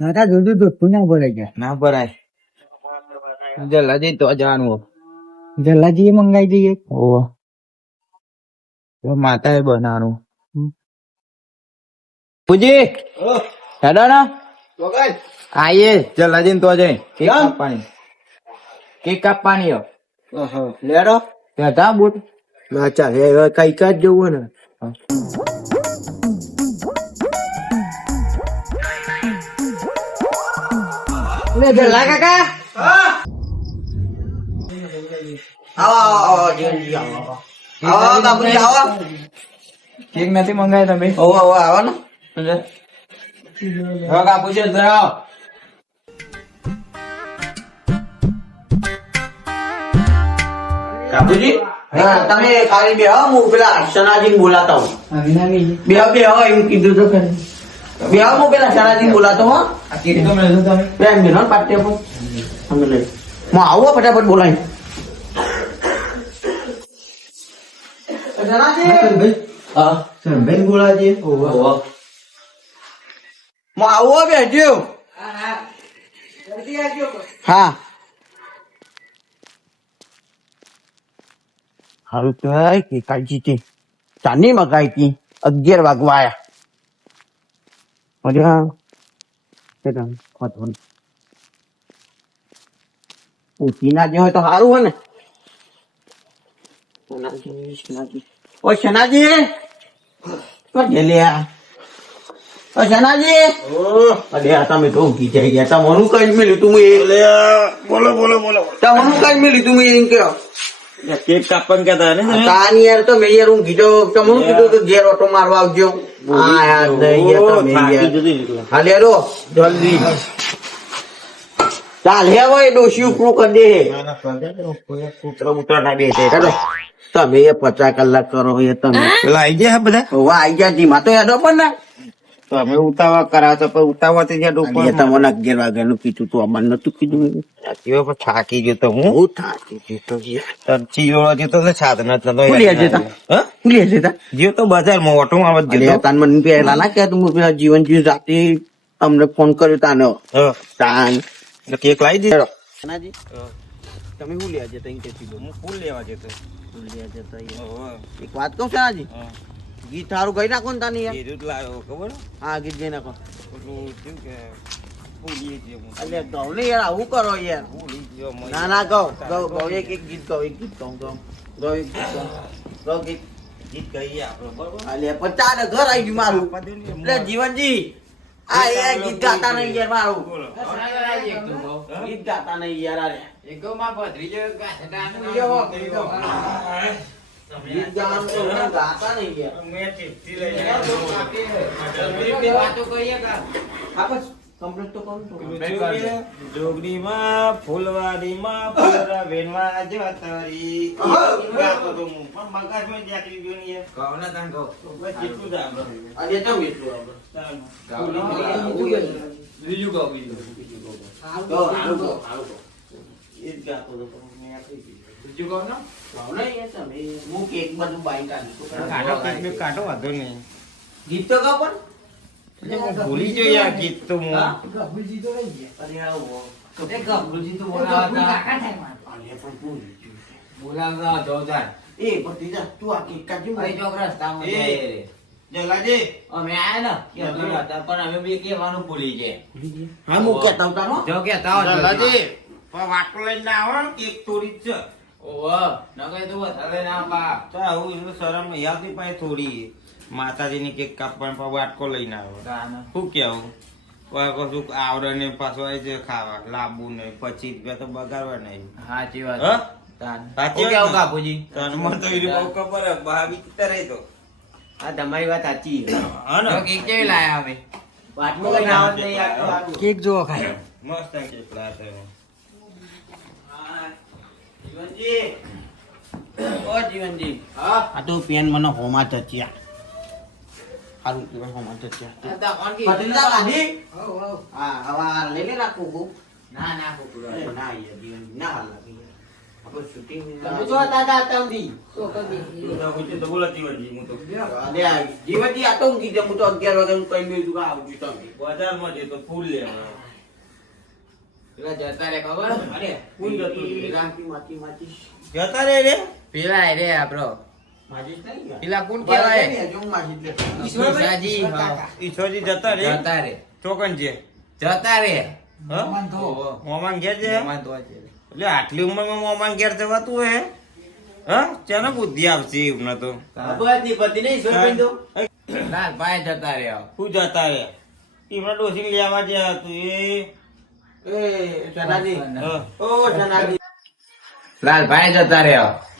નાકા દૂધ દૂધ ના ભરાય ગયા. ના ભરાય. જલ્દી તો જવાનું. જલ્લાજી મંગાઈ દઈએ. ઓહો. તો માતાએ બનાવવાનું. પૂજી હેડો ના આઈએ જલ્દી તો જઈ કેક કાપવાની. કેક કાપવાની હો. લેડો ત્યાં બુટ ના ચાલે હવે કઈ કાજ જવું ને. જલ્લા કાકા આવો બાપુજી આવો. કેક નથી મંગાવ્યા તમે? આવો ને. હવે કાપુજી અંદર આવો. બાપુજી તમે ખાલી બે હું પેલા સનાજી બોલાતા હું. બે એમ કીધું તો ખરી. બે હું પેલા સનાજી બોલાતો હો. આ કેક તો મેળવ્યો તમે? બેન બેન પાટ્યા પર અમે લઈ હું આવો ફટાફટ બોલાય. સનાજી હા બેન બોલાજી. હું આવો બેઠ્યો. હા હારું તો કે કાલજી તે ચાની મગાઈ હતી 11 વાગવા આયા. ઉઠીના જે હોય તો સારું હોય ને. ઓ શનાજી ઓ શનાજી અરે તમે તો ઊંઘી જાય ગયા. તમારું કઈ મેળ્યું તું બોલો તમારું કઈ મેળ્યું તું એમ કહો. કેક કાપવાનું કહેતા ને તાની યાર તો મેં યાર ઊંઘી તો તમને કીધું કે ઘેર ઓટો મારવા આવજો. હા યાર નહીં યાર તમે યાર હાલે રો જલ્દી ચાલ હે ભાઈ ડોશી ઉપરું કરી દે. કૂતરા ના બેસે તમે એ 50 કલાક કરો એ તમે પેલા આઈ ગયા બધા. હોવા આઈ ગયા ધીમા તો હેડો પણ ના તમે ઉતાવળ કરાવતો પણ ઉતાવળથી જ્યાં ડૂબ તમને 11 વાગ્યાનું કીધું તું અમારે નતું કીધું. થાકી ગયો તો હું હું થાકી જતો ચીરોળો જતો સાધન ભૂલ્યા જતા જીવ તો બજારમાં ઓટો આવત જતો. તાન મને પહેલા ના કે તું પેલા જીવન જીવ જાતે અમને ફોન કર્યો તાનો તાન કેક લાવી દીધો. શનાજી તમે શું લેવા જતા એમ કેતી હું ફૂલ લેવા જતો. લેવા જતા એક વાત કહું શનાજી ગીત સારું ગઈ નાખો ને તાની યાર. લાવ્યો ખબર? હા ગીત ગઈ નાખો. પેલું શું કે ભૂલી ગયો હું. એટલે ગૌ ને યાર આવું કરો યાર. ભૂલી ગયો મેં. ના ના ગૌ એક ગીત ગૌ એક ગીત ગૌ એક ગીત ગૌ ગીત ગીત કહીએ આપણે બરોબર. અલે પચાસ ઘર આવી ગયું મારું. એટલે જીવનજી આ યાર ગીત ગાતા નહીં યાર મારું. ગીત ગાતા નહીં યાર અરે ગીત ગાવાનું તો હું ગાતા નહીં યાર. હા બસ કમ્પ્લીટ તો કરું છું. જોગડીમાં ફૂલવાડીમાં ફૂલરા વેણવા જતરી ગાતો તો હું પણ મગજમાં જાગી ગયો ને યાર. ગાવ ના તાન ગાવ બસ કેટલું જ આપણે આજે ચમ એટલું આપણે બીજું ગાવ એ જ ગાતો તો પણ મેં આપી દીધું. બીજું ગાવ ના ગાવ નહીં યાર તમે હું કેક બધું બાઈ કાઢું. કાઢો વાંધો નહીં. ગીત તો ગાવ પણ ભૂલી જો યાર ગીત તો હું ગભુજી તો રહી ગયા. અરે આવો ગભુજી તો બોલાવતા અરે પણ ભૂલી ગયું. બોલાવતા જોરદાર. એ ભતીજા તું આ કેક કાઢી ભાઈ ચોક રસ્તામાં એ. જઈએ. જલાજી અમે આયા ને કે હતા પણ અમે બે કહેવાનું ભૂલી ગયા. હા હું કેતા હતા નો જો કહેતા હો જલાજી પણ વાટકો લઈને ના આવો ને કેક તોડી જ છે. ઓહો નકર તું વધારે ના પા. ચા હું એનું શરમ યાદી પાસે થોડી માતાજીની કેક કાપવા પણ વાટકો લઈને આવ્યો. શું કેવું કશું આવડે ને પાછો આવી છે ખાવા લાંબુ ને 25 રૂપિયા તો બગાડવા નહીં. સાચી વાત. હા? તાન. સાચી હું વાત કેવું ને? કાપુજી? તને મને તો એની બહુ ખબર હે, ભાભી કીધા રહી તો. આ તમારી વાત સાચી છે. હા ને? જો કેક કેવી લાયા અમે? વાટકો લઈને આવત નહીં આટલું. કેક જોવો ખાય. મસ્ત કેક લાયા તમે. જીવનજી ઓ જીવનજી હા? આ તો પેન મને હોમા ચચ્યા સારું કહેવાય હોમા ચચ્યા. આ તો કોણ કીધું? ભતીજા કાઢી હોવ, હોવ. હા હવે આ લઈ લે રાખું કુ. ના ના કુકડો. ના યાર જીવનજી ના હાલ લાગી યાર. તમે જો દાદા તમદી તો બોલાતી વળી હું તો જીવનજી આ તો ઊંઘી જાય. હું તો 11 વાગે કઈ મેં તું આવજો તમે. બજારમાં જઈએ તો ફૂલ લેવા. પેલા જતા રે ખબર અરે ફૂલ જતું માટી જતા રે રે પેલા રે આપણો માજી નહીં ગયા. પેલા કોણ કહેવાય જો માજી જ લે. ઈશ્વરજી ઈશ્વરજી જતા રે જતા રે ચોકન છે જતા રે હા મોમાન ઘેર છે એટલે આટલી ઉંમરમાં મોમાન ઘેર જવાતું હોય હા ચાલો બુદ્ધિ આવશે એમને તો બધી નહીં ઈશ્વરભાઈ તો. લાલ ભાઈ જતા રે શું જતા રે એમને ડોસી લેવા ગયા તું એ સનાજી. હા. ઓ સનાજી. લાલ ભાઈ જતા રે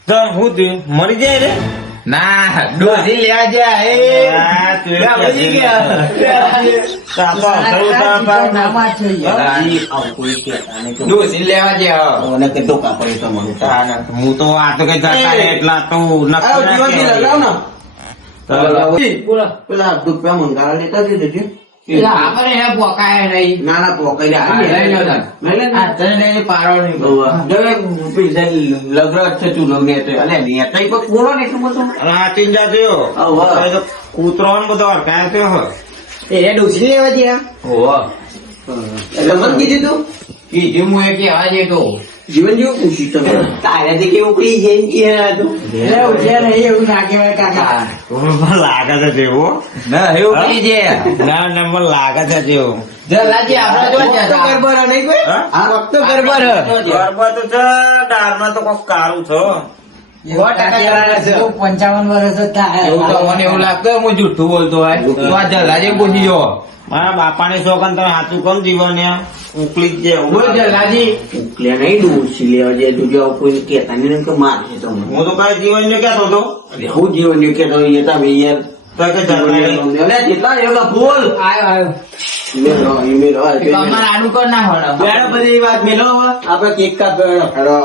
તો હું થયું મરી જાય રે ના ડોસી લેવા જા એ આ તું એ બધી ગયા તાતો અસરું તાપા. ઈ આવું કોઈ કહેતા નહીં. ડોસી લેવા જા ઓને કે ધોકા પડે તમારું. હું તો આ તો કઈ જતા રે એટલા તો આવો જીવનજી લગાવ ને. બોલો પેલા રૂપિયા મંગાવા લેતા દેજો. આપણે હે પોકાય નહીં ના ના પોકાઈ લઈ લો તાર. આ તને લઈને પારો નહીં હા ચિંતા થયો હવે. કૂતરો ને બધો અડકાય થયો એ ડોસી લેવા ગયા ઓહો એટલે મને કીધું તું કીધું હું એ કહેવા જતો જીવન જેવું પૂછ્યું તમે તારાથી કેવું ઉકળી જાય એવું ના કહેવાય કાકા. લાગે છે જેવો ના એવું કહી છે ના ના મને લાગે છે જેવો જલાજી આપણે જો જતા ગરબર નહીં કોઈ હા? આ વખત ગરબર ગરબા તો છે દાળમાં તો કોક કારું છો 100% છે 55 વર્ષ જ થાય. એવું તો મને એવું લાગતું હું જુઠ્ઠું બોલતો હોય તો આ જલાજી પૂછી જો મારા બાપાની શોખન તમે સાચું કોમ જીવન ઉકલી જ જાય બોલ જલાજી ઉકલે નહીં ડૂસી લેવા જાય તું જો કોઈ કહેતા નહીં કે મારશે તમને હું તો કઈ જીવન ને કેતો હતો હું જીવન ને કહેતો એ તમે યાર તો કે જલ્દી અરે જેટલા એવા બોલ આયો મેલો મેલો કમર આડું કર ના હોડો બેડો બધી વાત મેલો આપણે કેક કાપેડો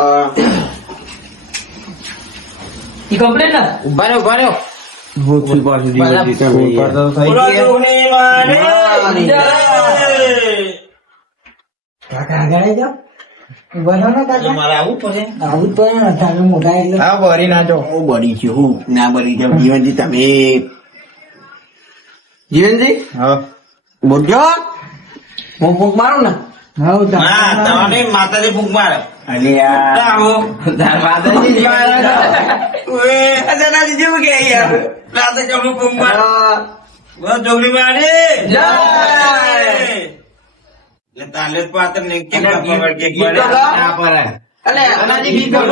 ઈ કમ્પ્લેટ ને ઉભા રહ્યો બોલો જોગણી માને જય. કાકા આગળ જાઓ ઉભા રહો ને કાકા મારે આવું પડે આવું જ પડે ને તમે મોટા એટલે હા ભરી નાખો હું બળી છું હું ના બળી જાઉં જીવનજી તમે જીવનજી હા બોલજો હું ફૂંક મારું ને હવ હા તમારે માતાજી ફૂંક મારે અરે યાર આવો માતાજી અચાનક જેવું કે યાર રાતે જમણું ફૂંક મારે બસ જોગણી મારે જય. એટલે તાલે જ પાત્ર ને કેક કાપવા કેક ગીત તો ગાઓ. મારે અલે અનાજી ગીત ગાઓ.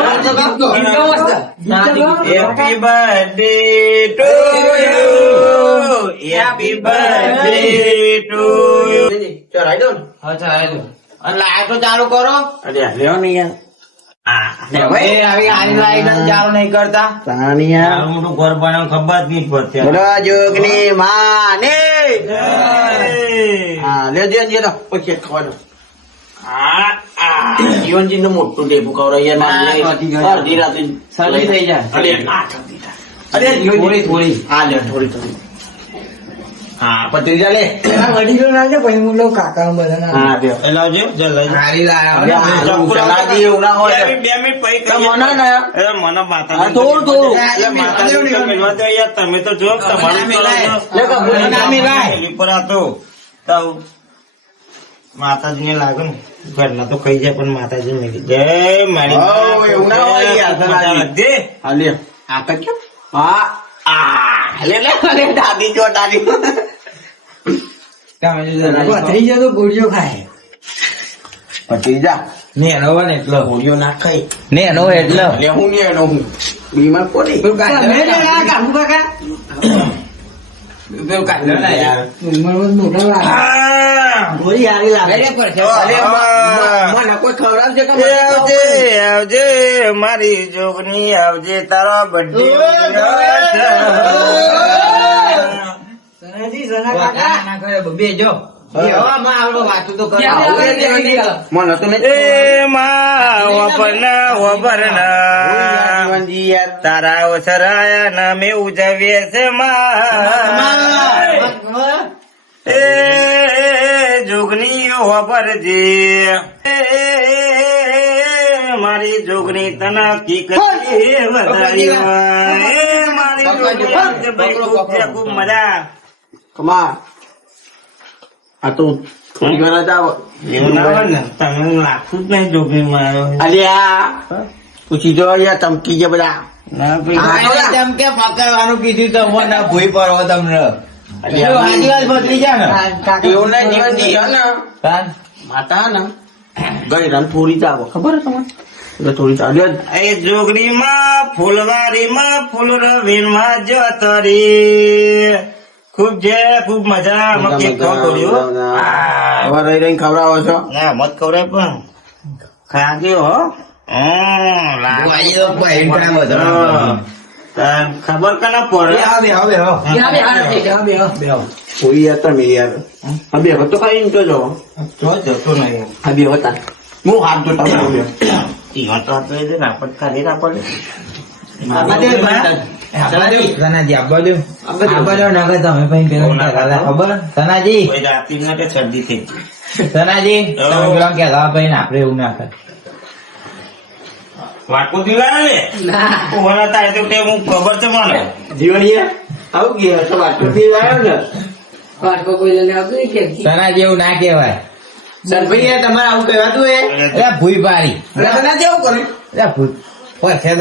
Happy birthday to you happy birthday to you ચાલ આઈ દો ને. અચ્છા આયો અને લાઈટ તો ચાલુ કરો અરે લેવો ને યાર એ આવી આની લાઈટ ચાલુ નહીં કરતા તાનિયા આ મોટું ઘર બનાવ ખબર જ નહીં પડતી બોલો જોગની માને હા લેજો લેજો પછી ખવાનો જીવનજી નું મોટું ટેપુ કવરો યાર હા, અડધી રાતે શરદી થઈ જાય. અરે ના શરદી થાય. અરે જીવનજી થોડી. હા લે થોડી હા પત્રીજા લે વડીલો ના લે પછી હું લઉં કાકા બધા હા દે એ લાવજો જલ્દી હારી લાયા. અરે આ ચલાજી એવું ના હોય બે મિનિટ પછી તો કહીએ. મને ને એ મને માતા હા, થોડું. એટલે માતાજી તો મિલવા દો યાર તમે તો જો તમારું નામે લાય. લે કાબુ, નામે લાય. પેલી પર આ તો માતાજી ને લાગે ને ઘરના તો ખાઈ જાય પણ માતાજી ને જય મારી હઉ, એવું ના હોય યાર, મજા રાખજે. હા લે આ તો કેમ હા લે લે અરે દાદી જો દાદી થઈ જાય તો ગોળીઓ ખાય પત્રીજા નેનો હોય ને એટલો ગોળીઓ ના ખાઈ નેનો એટલો લે હું ને એનો હું બીમાર પડી તમે લે આ કાકુ કાકા પેલું કાઢો ને યાર ઉંમરમાં મોટા લાગે આ, ગોળી આવી લાગે અરે પર છે. અરે હા. મને કોઈ ખવડાવશે કે એ આવજે આવજે મારી જોગની આવજે તારો બર્થડે સનાજી સના કાકા ના કરે બે જો એવામાં આવડો વાતું તો કરો મને તો નહીં એ માં વપરના વપરના જીવનજી યાર તારા ઓસરાયા નામે ઉજવીએ છે માં એ જોગની વપરજે એ મારી જોગણી તનકી કરી વધાર્યો એ મારી જોગણી ભાઈ ખૂબ છે, ખૂબ મજા. કમા આ તો થોડી વાર જ આવો. એવું ના હોય ને, તમે લાગતું જ નહીં જોગણી મારો. અલ્યા પૂછી જો યાર ચમકી ગયા બધા. ના ભાઈ. હા, તેમ કે પકડવાનું કીધું તો મને ભૂઈ પડવો તમને આજી વાત બદલી જા ને એવું નહીં જીવનજી હે ને તાન માતા ને ગઈ રન થોડી જ આવો ખબર હે તમને એટલે થોડી જ આવો. એ જોગણીમાં ફૂલવારીમાં ફૂલ રવીનમાં જતરી ખૂબ છે, ખૂબ મજા. આમાં કેક ખવડાવ્યો. હવે રહી રહીને ખવડાવો છો. ના મત ખવડાય પણ ખાજો હો. આજી તો બહેન પણ બધો ખબર કે ના પડે. થોડી યાર તમે યાર હવે હવે તો ખાઈ તો જો જો જતો નહીં. હવે હતા હું હાથ જોતા હું ઈવન તો આપણે દે ના પણ ખાલી ના પડે. સનાજી આપવા દો નગર તમે પણ પેલા ખબર સનાજી કોઈ રાતી માટે શરદી થઈ ગઈ. સનાજી તમે પેલા કહેતા ભાઈ આપડે એવું ના કરે વાટકું પીવાના ને ઓલા તારે તો તે હું ખબર છે મને. જીવનીએ આવું ગયા તો વાટકો થી આવ્યો ને સનાજી એવું ના કહેવાય સરભાઈ તમારે આવું કહેવાતું હે ભૂઈ પાડી સનાજી આવું કર્યું ભૂઈ પછી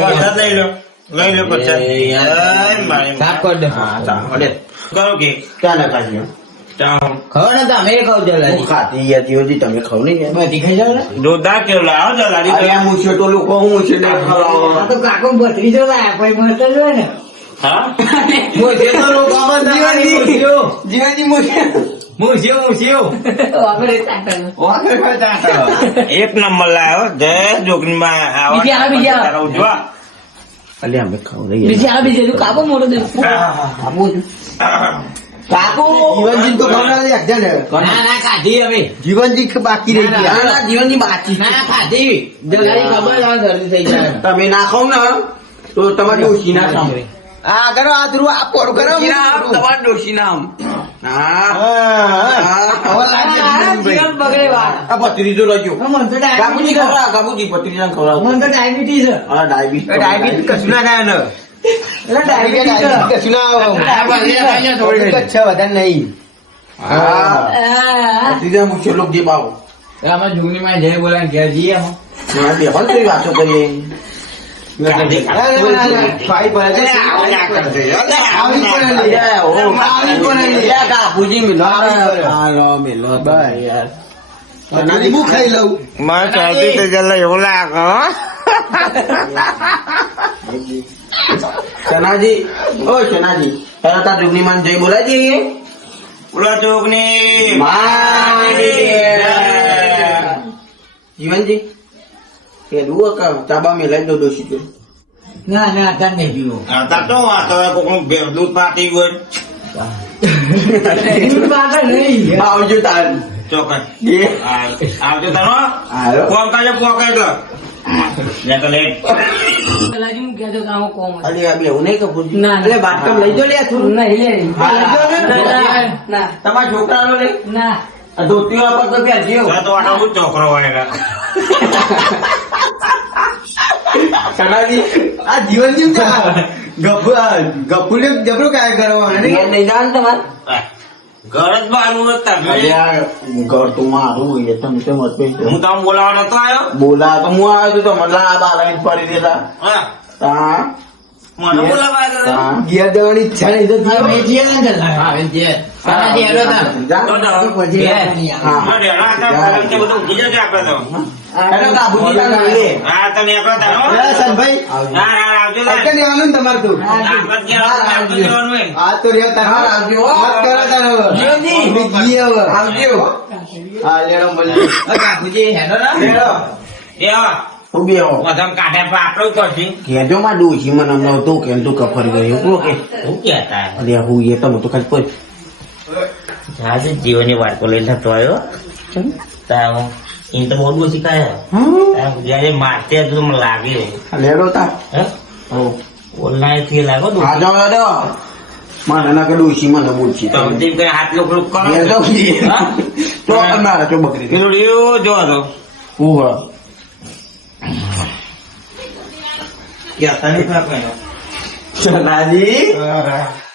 વરસાદ લઈ લો પછી. સાફ કરી દો કરો કે ક્યાં ના ખાધી ચાલો. ખબર ને તમે ખાવ હું જલ્દી ખાતી યાર જીવનજી તમે ખાવ નહીં યાર બધી ખાઈ જાવ ને જોરદાર કેવું લાવો જલાડી અરે આ મૂછો તો લોકો હું મૂછો ને ખવડાવો. તો કાકો બત્રી જો લાયા કોઈ મળતો જ હોય ને હા મૂછ્યો તો લોકો મૂછ્યો જીવનજી મૂછો મૂછ્યો એક નંબર લાવ્યો જય જોગણીમાં બીજા. અલે અમે ખાવ નહીં કાકો મોટો દે કાકો જીવનજી તો ખવડાવે એકદમ ના ના ખાધી હવે જીવનજી બાકી રહી ગયા ના જીવનજી બાકી છે. ના ખાધી જલ્દી ખબર હવે શરદી થઈ જાય તમે ના ખાવ ને તો તમારી ડોશી ના ખાવ આ કરો આ ધ્રુવ આ પોરું કરો તમારી ડોશી ના આમ. હા જીવન બગડે વાત આ ભત્રીજો રજો મને તો ગાબુજી ડાયાબિટીસ ખવડાવ ગાબુજી ભત્રીજાને ખવડાવ મને તો ડાયાબિટીસ છે. હા ડાયાબિટીસ કશું ના થાય ને એટલે ડાયાબિટીસ છે. હા ભત્રીજા મૂછો લોક જે પાવો આમાં જુગની માં જય બોલાને ઘેર જઈએ આમાં હા બે હલ કઈ વાતો કરીએ ખાઈ લઉં મારે ચાલતી તો જલ્દી એવું લાગે હો. ચનાજી ઓ ચનાજી પેલા તાર જુગની માન જય બોલાય જઈએ બોલો જોગણી જીવનજી પેલું ચાબા મેલાઈ દો દોશી જો ના ના તાર નહીં પીવો હતા તો વાતો કોકનું દૂધ પાટી હોય દૂધ પાકા નહીં આવજો તાર ચોકન એ આવજો તારો હાલો. ફોન કરજો ફોન કરજો યા તો લેટ પેલાજી હું કહેતો કે આમાં કોમ હતું. અલી આ બે એવું નહીં કપૂર ના એટલે બાટકમ લઈ જો લે થોડું નહીં લે હા, લઈ જો ને. ના તમારા છોકરાનો લે ના આ ધોતીઓ આપો તો ત્યાં જીઓ તો આનો હું છોકરો હોય ચનાજી આ જીવનજી ગપુ ને જબરું કાય કરવાનું નહીં જાણ તમારે ઘર જ બારું હતા ઘર તો મારું એ તમે કેમ હતો હું તમે બોલાવા નતો આવ્યો બોલા તો હું આવ્યો તો મને આ બા લાઈન પડી દેતા હા હા મને બોલાવા આવ્યો હા ઘેર દેવાની ઈચ્છા નહીં થતી. હવે જઈએ ને જલ્દી. હા જઈએ સનાજી હેલો તા જા. પછી ઘેર. હા. અરે હા તો બધું બીજા જ આપે તો હેલો કાબુજી તાર લે. હા તમે એકલો તારો સનભાઈ હા હા આવજો ને લેવાનું તમારે તું આપત જવાનું હોય આ તો રહ્યો તાર આવજો મત કરો તાર જીવનજી આવજો હા લેડો મળીએ કાકુજી હેલો ના લેડો એ હા હું બે આવો મધમ કાઢે પણ આપણું કરશી કેજો માં ડોશી મને હમણાં તો કેમ તું કફર ગયો હું કે શું કહેતા અરે હું એ તો તો ખાલી પડ આજે જીવનની વાર્તો લઈને થતો આવ્યો તારો એ તો બહુ બધું શીખાય જયારે મારતે તો મને લાગે લેડો તાર હે હો ઓનલાઈન થી લાગો આ જાવ લેડો મને ના કે ડોશી મને બોલશી તો તે કઈ હાથ લોકો કરો લેડો હા? તો મારા તો બકરી પેલું રહ્યું જો તો હું કહેતા નહીં કાંઈ. સનાજી અરે.